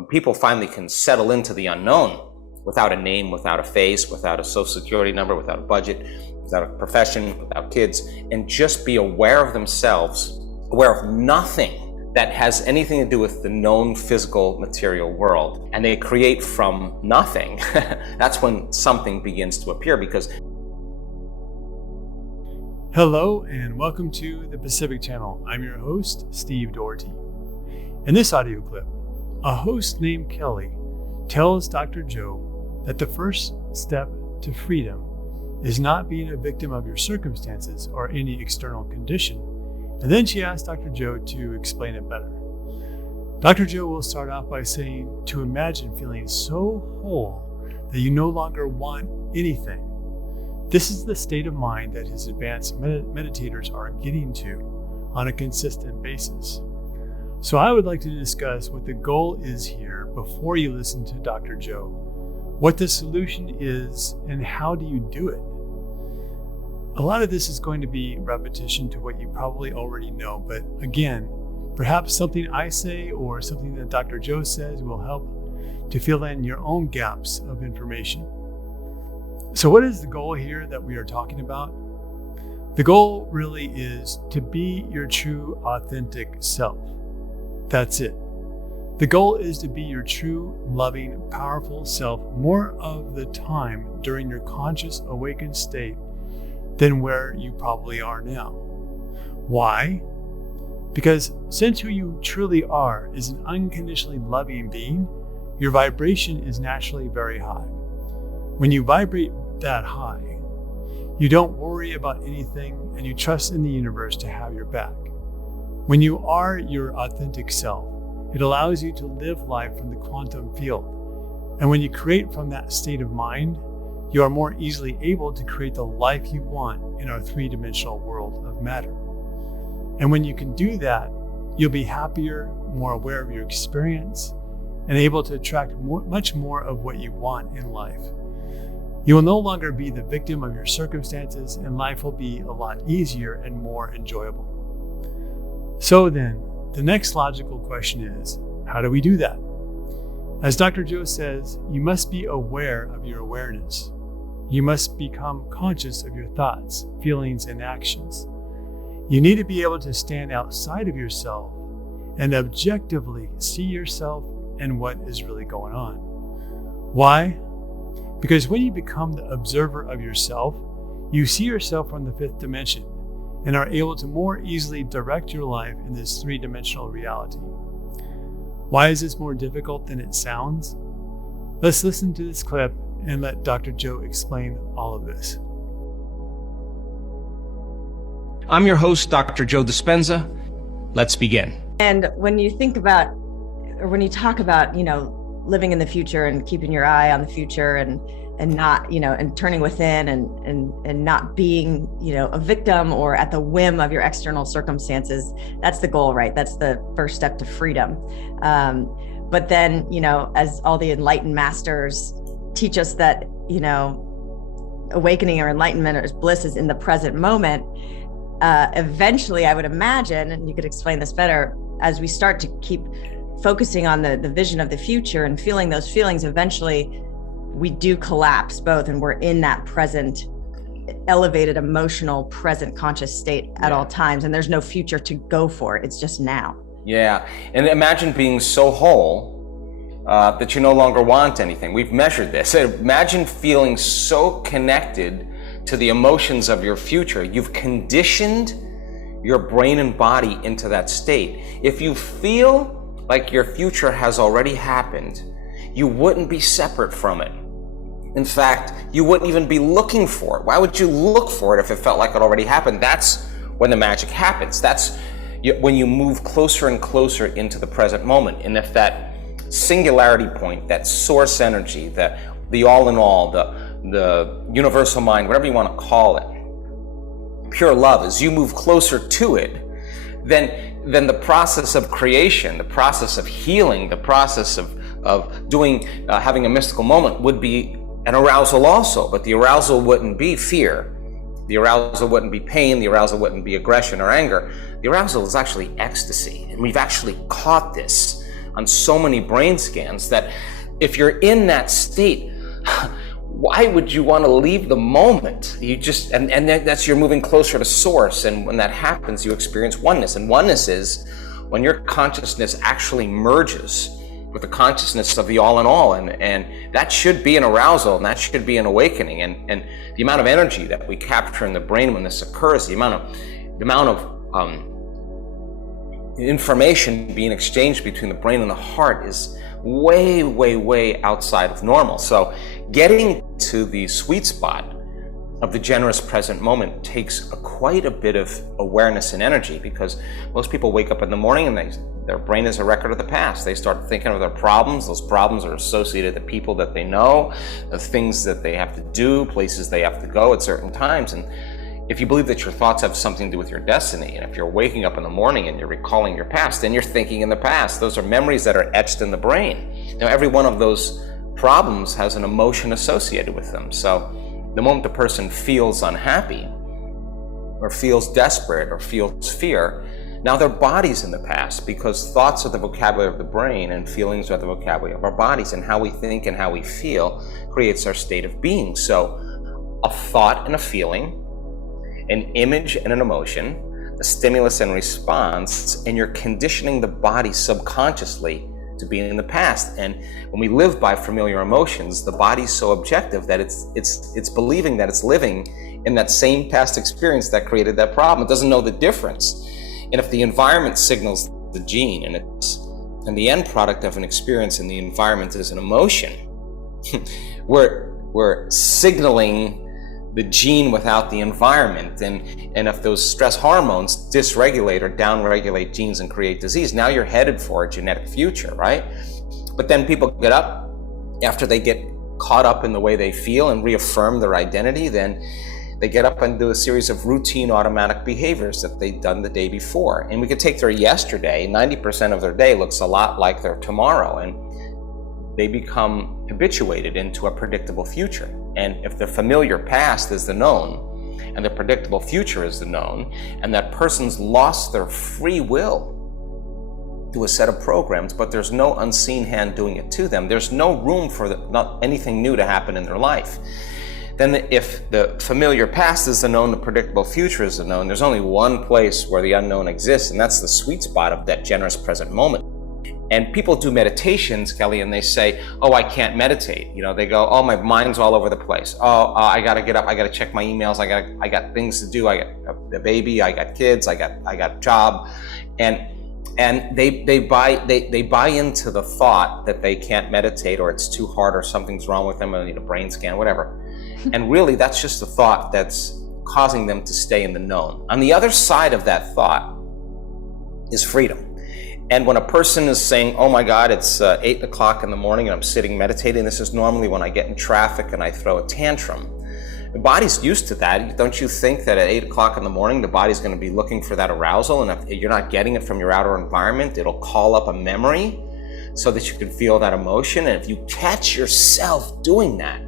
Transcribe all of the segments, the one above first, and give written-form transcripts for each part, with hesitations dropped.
when people finally can settle into the unknown without a name, without a face, without a social security number, without a budget, without a profession, without kids, and just be aware of themselves, aware of nothing that has anything to do with the known physical material world, and they create from nothing, that's when something begins to appear. Because hello and welcome to the Pacific Channel. I'm your host, Steve Doherty. In this audio clip, a host named Kelly tells Dr. Joe that the first step to freedom is not being a victim of your circumstances or any external condition. And then she asks Dr. Joe to explain it better. Dr. Joe will start off by saying to imagine feeling so whole that you no longer want anything. This is the state of mind that his advanced meditators are getting to on a consistent basis. So I would like to discuss what the goal is here before you listen to Dr. Joe, what the solution is, and how do you do it. A lot of this is going to be repetition to what you probably already know, but again, perhaps something I say or something that Dr. Joe says will help to fill in your own gaps of information. So what is the goal here that we are talking about? The goal really is to be your true, authentic self. That's it. The goal is to be your true, loving, powerful self more of the time during your conscious, awakened state than where you probably are now. Why? Because since who you truly are is an unconditionally loving being, your vibration is naturally very high. When you vibrate that high, you don't worry about anything and you trust in the universe to have your back. When you are your authentic self, it allows you to live life from the quantum field. And when you create from that state of mind, you are more easily able to create the life you want in our three-dimensional world of matter. And when you can do that, you'll be happier, more aware of your experience, and able to attract much more of what you want in life. You will no longer be the victim of your circumstances, and life will be a lot easier and more enjoyable. So then, the next logical question is, how do we do that? As Dr. Joe says, you must be aware of your awareness. You must become conscious of your thoughts, feelings, and actions. You need to be able to stand outside of yourself and objectively see yourself and what is really going on. Why? Because when you become the observer of yourself, you see yourself from the fifth dimension and are able to more easily direct your life in this three-dimensional reality. Why is this more difficult than it sounds? Let's listen to this clip and let Dr. Joe explain all of this. I'm your host, Dr. Joe Dispenza. Let's begin. And when you think about, or when you talk about, living in the future and keeping your eye on the future and not, and turning within and not being, a victim or at the whim of your external circumstances, that's the goal, right? That's the first step to freedom. But then, as all the enlightened masters teach us that, awakening or enlightenment or bliss is in the present moment, eventually I would imagine, and you could explain this better, as we start to keep focusing on the vision of the future and feeling those feelings, eventually we do collapse both, and we're in that present, elevated, emotional, present conscious state at all times, and there's no future to go for. It's just now. Yeah, and imagine being so whole that you no longer want anything. We've measured this. Imagine feeling so connected to the emotions of your future. You've conditioned your brain and body into that state. If you feel like your future has already happened, you wouldn't be separate from it. In fact, you wouldn't even be looking for it. Why would you look for it if it felt like it already happened? That's when the magic happens. That's when you move closer and closer into the present moment. And if that singularity point, that source energy, the all in all, the universal mind, whatever you want to call it, pure love, as you move closer to it, then the process of creation, the process of healing, the process of doing, having a mystical moment would be an arousal also, but the arousal wouldn't be fear. The arousal wouldn't be pain. The arousal wouldn't be aggression or anger. The arousal is actually ecstasy, and we've actually caught this on so many brain scans that if you're in that state, why would you want to leave the moment? You just, and that's, you're moving closer to source. And when that happens, you experience oneness. And oneness is when your consciousness actually merges with the consciousness of the all in all. And that should be an arousal, and that should be an awakening. And the amount of energy that we capture in the brain when this occurs, the amount of information being exchanged between the brain and the heart is way, way, way outside of normal. So getting to the sweet spot of the generous present moment takes quite a bit of awareness and energy, because most people wake up in the morning and their brain is a record of the past. They start thinking of their problems. Those problems are associated with the people that they know, the things that they have to do, places they have to go at certain times. And if you believe that your thoughts have something to do with your destiny, and if you're waking up in the morning and you're recalling your past, then you're thinking in the past. Those are memories that are etched in the brain. Now, every one of those problems has an emotion associated with them. So the moment the person feels unhappy or feels desperate or feels fear, now their body's in the past, because thoughts are the vocabulary of the brain and feelings are the vocabulary of our bodies, and how we think and how we feel creates our state of being. So a thought and a feeling, an image and an emotion, a stimulus and response, and you're conditioning the body subconsciously to be in the past. And when we live by familiar emotions, the body's so objective that it's believing that it's living in that same past experience that created that problem. It doesn't know the difference. And if the environment signals the gene, and the end product of an experience in the environment is an emotion, we're signaling the gene without the environment. And if those stress hormones dysregulate or downregulate genes and create disease, now you're headed for a genetic future, right? But then people get up after they get caught up in the way they feel and reaffirm their identity. Then they get up and do a series of routine automatic behaviors that they'd done the day before. And we could take their yesterday, 90% of their day looks a lot like their tomorrow, and they become habituated into a predictable future. And if the familiar past is the known and the predictable future is the known, and that person's lost their free will to a set of programs, but there's no unseen hand doing it to them, there's no room for not anything new to happen in their life. Then if the familiar past is the known, the predictable future is the known, there's only one place where the unknown exists, and that's the sweet spot of that generous present moment. And people do meditations, Kelly, and they say, oh, I can't meditate. You know, they go, oh, my mind's all over the place. Oh, I got to get up. I got to check my emails. I got things to do. I got a baby. I got kids. I got a job. And they buy into the thought that they can't meditate, or it's too hard, or something's wrong with them, or they need a brain scan, whatever. And really, that's just a thought that's causing them to stay in the known. On the other side of that thought is freedom. And when a person is saying, oh my God, it's 8 o'clock in the morning and I'm sitting meditating, this is normally when I get in traffic and I throw a tantrum. The body's used to that. Don't you think that at 8 o'clock in the morning, the body's going to be looking for that arousal? And if you're not getting it from your outer environment, it'll call up a memory so that you can feel that emotion. And if you catch yourself doing that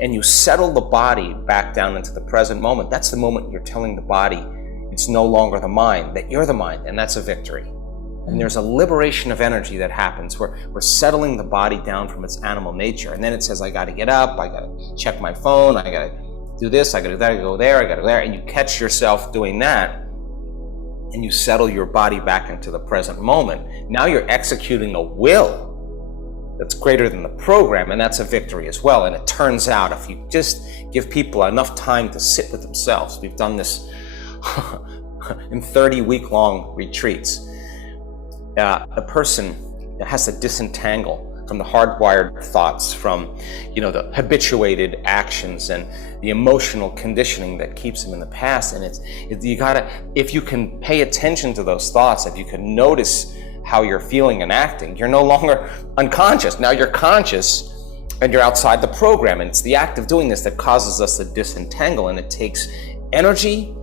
and you settle the body back down into the present moment, that's the moment you're telling the body it's no longer the mind, that you're the mind, and that's a victory. And there's a liberation of energy that happens where we're settling the body down from its animal nature. And then it says, I got to get up, I got to check my phone, I got to do this, I got to do that, I got to go there, I got to go there. And you catch yourself doing that, and you settle your body back into the present moment. Now you're executing a will that's greater than the program, and that's a victory as well. And it turns out, if you just give people enough time to sit with themselves, we've done this in 30-week-long retreats, a person has to disentangle from the hardwired thoughts, from the habituated actions and the emotional conditioning that keeps them in the past. And you gotta, if you can pay attention to those thoughts, if you can notice how you're feeling and acting, you're no longer unconscious. Now you're conscious and you're outside the program. And it's the act of doing this that causes us to disentangle, and it takes energy.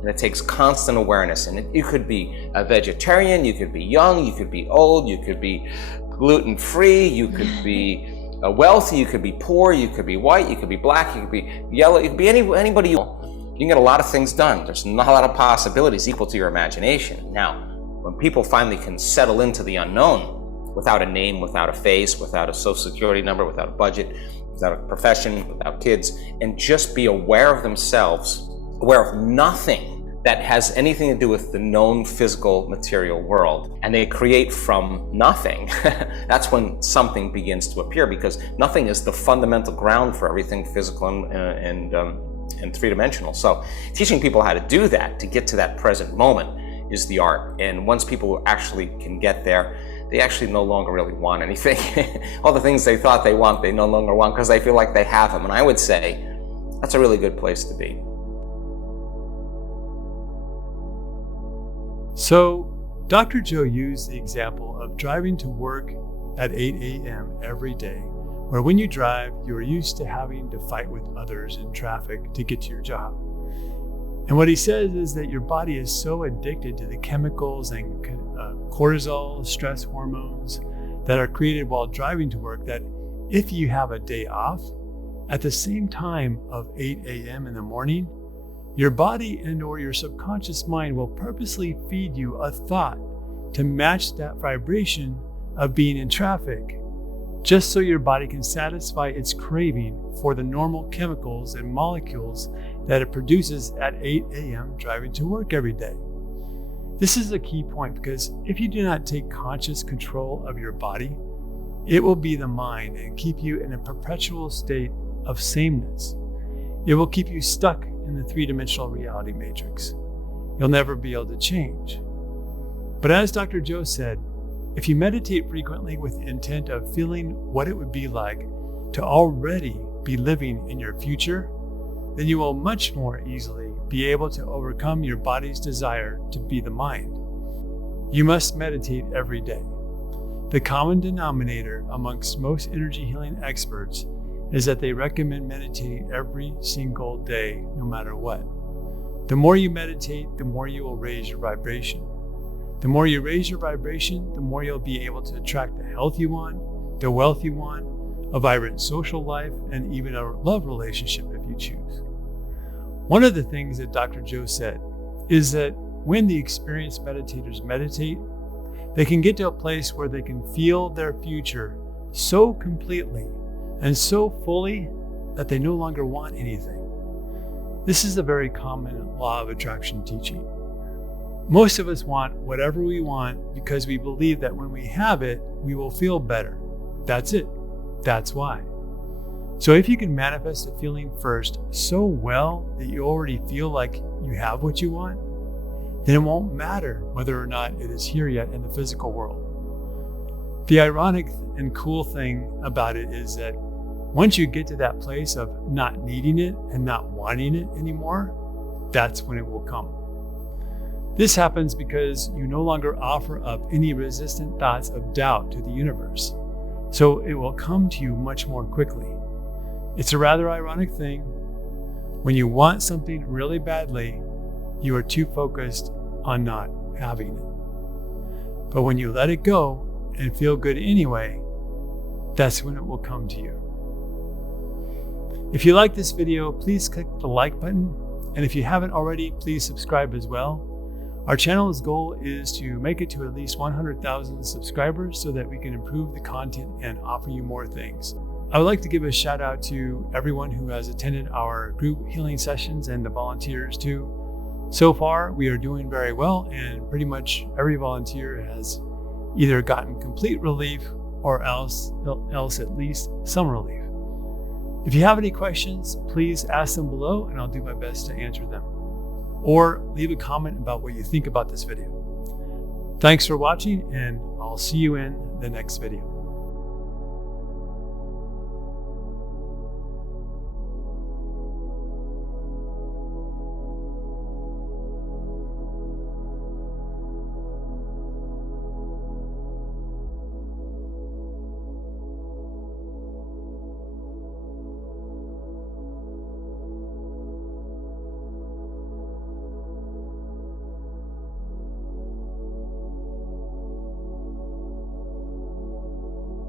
And it takes constant awareness. And you could be a vegetarian, you could be young, you could be old, you could be gluten-free, you could be wealthy, you could be poor, you could be white, you could be black, you could be yellow, you could be anybody you want. You can get a lot of things done. There's not a lot of possibilities equal to your imagination. Now, when people finally can settle into the unknown, without a name, without a face, without a social security number, without a budget, without a profession, without kids, and just be aware of themselves, aware of nothing that has anything to do with the known physical material world, and they create from nothing. That's when something begins to appear, because nothing is the fundamental ground for everything physical and three-dimensional. So teaching people how to do that, to get to that present moment, is the art. And once people actually can get there, they actually no longer really want anything. All the things they thought they want, they no longer want, because they feel like they have them. And I would say that's a really good place to be. So, Dr. Joe used the example of driving to work at 8 a.m. every day, where when you drive, you are used to having to fight with others in traffic to get to your job. And what he says is that your body is so addicted to the chemicals and cortisol, stress hormones that are created while driving to work, that if you have a day off at the same time of 8 a.m. in the morning, your body and or your subconscious mind will purposely feed you a thought to match that vibration of being in traffic, just so your body can satisfy its craving for the normal chemicals and molecules that it produces at 8 a.m. driving to work every day. This is a key point, because if you do not take conscious control of your body, it will be the mind and keep you in a perpetual state of sameness. It will keep you stuck in the three-dimensional reality matrix. You'll never be able to change. But as Dr. Joe said, if you meditate frequently with the intent of feeling what it would be like to already be living in your future, then you will much more easily be able to overcome your body's desire to be the mind. You must meditate every day. The common denominator amongst most energy healing experts is that they recommend meditating every single day, no matter what. The more you meditate, the more you will raise your vibration. The more you raise your vibration, the more you'll be able to attract the health you want, the wealth you want, a vibrant social life, and even a love relationship if you choose. One of the things that Dr. Joe said is that when the experienced meditators meditate, they can get to a place where they can feel their future so completely and so fully that they no longer want anything. This is a very common law of attraction teaching. Most of us want whatever we want because we believe that when we have it, we will feel better. That's it. That's why. So if you can manifest a feeling first so well that you already feel like you have what you want, then it won't matter whether or not it is here yet in the physical world. The ironic and cool thing about it is that once you get to that place of not needing it and not wanting it anymore, that's when it will come. This happens because you no longer offer up any resistant thoughts of doubt to the universe, so it will come to you much more quickly. It's a rather ironic thing. When you want something really badly, you are too focused on not having it. But when you let it go and feel good anyway, that's when it will come to you. If you like this video, please click the like button. And if you haven't already, please subscribe as well. Our channel's goal is to make it to at least 100,000 subscribers so that we can improve the content and offer you more things. I would like to give a shout out to everyone who has attended our group healing sessions and the volunteers too. So far, we are doing very well, and pretty much every volunteer has either gotten complete relief or else at least some relief. If you have any questions, please ask them below and I'll do my best to answer them. Or leave a comment about what you think about this video. Thanks for watching, and I'll see you in the next video.